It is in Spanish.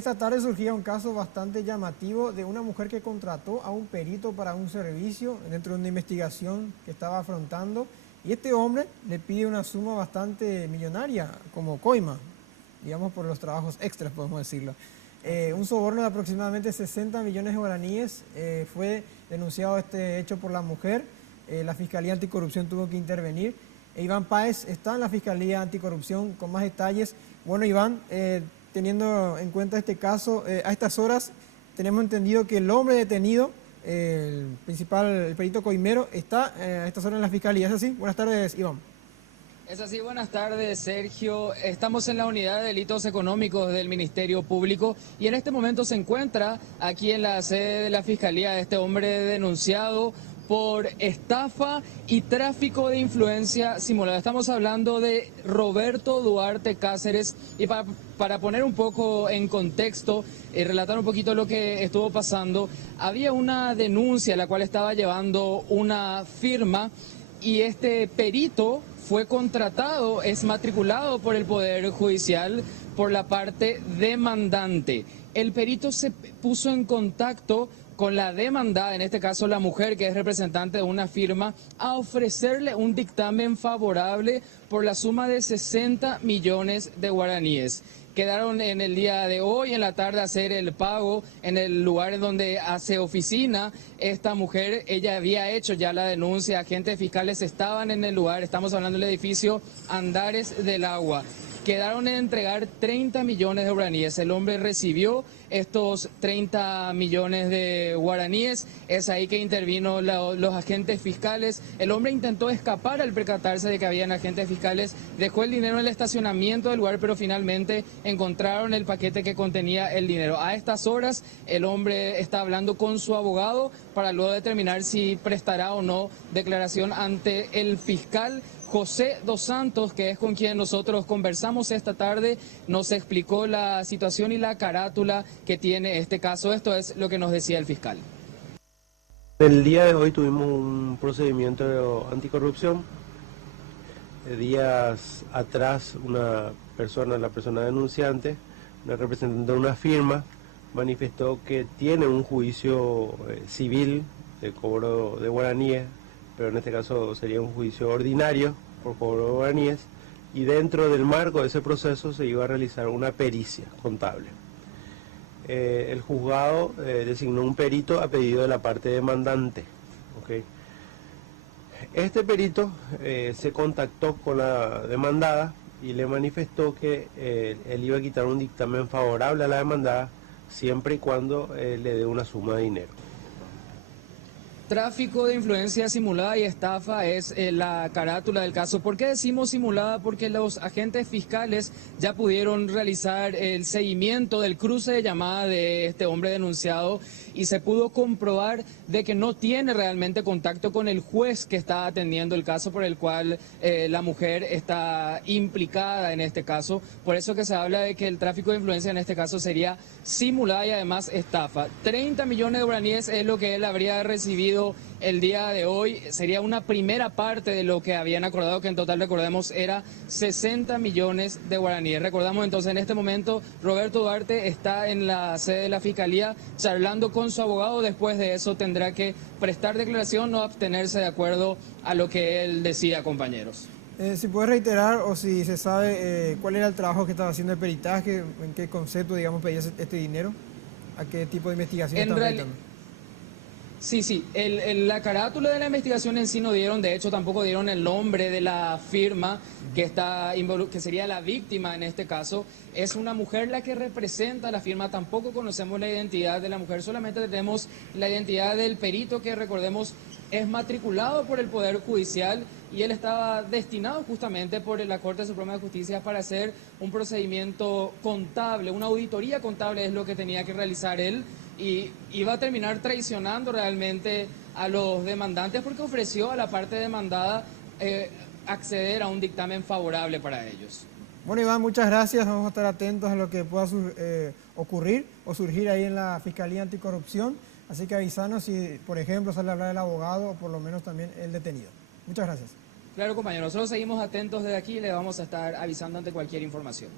esta tarde surgía un caso bastante llamativo de una mujer que contrató a un perito para un servicio dentro de una investigación que estaba afrontando y este hombre le pide una suma bastante millonaria como coima, digamos por los trabajos extras, podemos decirlo. Un soborno de aproximadamente 60 millones de guaraníes. Fue denunciado este hecho por la mujer. La Fiscalía Anticorrupción tuvo que intervenir. Iván Páez está en la Fiscalía Anticorrupción con más detalles. Bueno, Iván, teniendo en cuenta este caso, a estas horas tenemos entendido que el hombre detenido, el perito coimero, está a estas horas en la Fiscalía. ¿Es así? Buenas tardes, Iván. Es así, buenas tardes, Sergio. Estamos en la unidad de delitos económicos del Ministerio Público y en este momento se encuentra aquí en la sede de la Fiscalía este hombre denunciado por estafa y tráfico de influencia simulada. Estamos hablando de Roberto Duarte Cáceres y para poner un poco en contexto, relatar un poquito lo que estuvo pasando, había una denuncia la cual estaba llevando una firma y este perito fue contratado, es matriculado por el Poder Judicial por la parte demandante. El perito se puso en contacto con la demandada, en este caso la mujer que es representante de una firma, a ofrecerle un dictamen favorable por la suma de 60 millones de guaraníes. Quedaron en el día de hoy, en la tarde, a hacer el pago en el lugar en donde hace oficina esta mujer. Ella había hecho ya la denuncia, agentes fiscales estaban en el lugar, estamos hablando del edificio Andares del Agua. Quedaron en entregar 30 millones de guaraníes. El hombre recibió estos 30 millones de guaraníes. Es ahí que intervino los agentes fiscales. El hombre intentó escapar al percatarse de que habían agentes fiscales. Dejó el dinero en el estacionamiento del lugar, pero finalmente encontraron el paquete que contenía el dinero. A estas horas, el hombre está hablando con su abogado para luego determinar si prestará o no declaración ante el fiscal. José Dos Santos, que es con quien nosotros conversamos esta tarde, nos explicó la situación y la carátula que tiene este caso. Esto es lo que nos decía el fiscal. El día de hoy tuvimos un procedimiento anticorrupción. Días atrás la persona denunciante, una representante de una firma, manifestó que tiene un juicio civil de cobro de guaraníes, pero en este caso sería un juicio ordinario por cobro de guaraníes, y dentro del marco de ese proceso se iba a realizar una pericia contable. El juzgado designó un perito a pedido de la parte demandante. ¿Okay? Este perito se contactó con la demandada y le manifestó que él iba a quitar un dictamen favorable a la demandada siempre y cuando le dé una suma de dinero. Tráfico de influencia simulada y estafa es la carátula del caso. ¿Por qué decimos simulada? Porque los agentes fiscales ya pudieron realizar el seguimiento del cruce de llamada de este hombre denunciado y se pudo comprobar de que no tiene realmente contacto con el juez que está atendiendo el caso por el cual la mujer está implicada en este caso. Por eso que se habla de que el tráfico de influencia en este caso sería simulada y además estafa. 30 millones de guaraníes es lo que él habría recibido el día de hoy. Sería una primera parte de lo que habían acordado, que en total, recordemos, era 60 millones de guaraníes. Recordamos entonces, en este momento, Roberto Duarte está en la sede de la Fiscalía charlando con su abogado. Después de eso tendrá que prestar declaración o abstenerse de acuerdo a lo que él decida, compañeros. Si puedes reiterar o si se sabe cuál era el trabajo que estaba haciendo el peritaje, en qué concepto, digamos, pedía este dinero, a qué tipo de investigación están realizando. Sí, la carátula de la investigación en sí no dieron, de hecho tampoco dieron el nombre de la firma que sería la víctima en este caso. Es una mujer la que representa la firma, tampoco conocemos la identidad de la mujer, solamente tenemos la identidad del perito que, recordemos, es matriculado por el Poder Judicial y él estaba destinado justamente por la Corte Suprema de Justicia para hacer un procedimiento contable, una auditoría contable es lo que tenía que realizar él. Y iba a terminar traicionando realmente a los demandantes porque ofreció a la parte demandada acceder a un dictamen favorable para ellos. Bueno, Iván, muchas gracias. Vamos a estar atentos a lo que pueda ocurrir o surgir ahí en la Fiscalía Anticorrupción. Así que avísanos si, por ejemplo, sale a hablar el abogado o por lo menos también el detenido. Muchas gracias. Claro, compañero. Nosotros seguimos atentos desde aquí y le vamos a estar avisando ante cualquier información.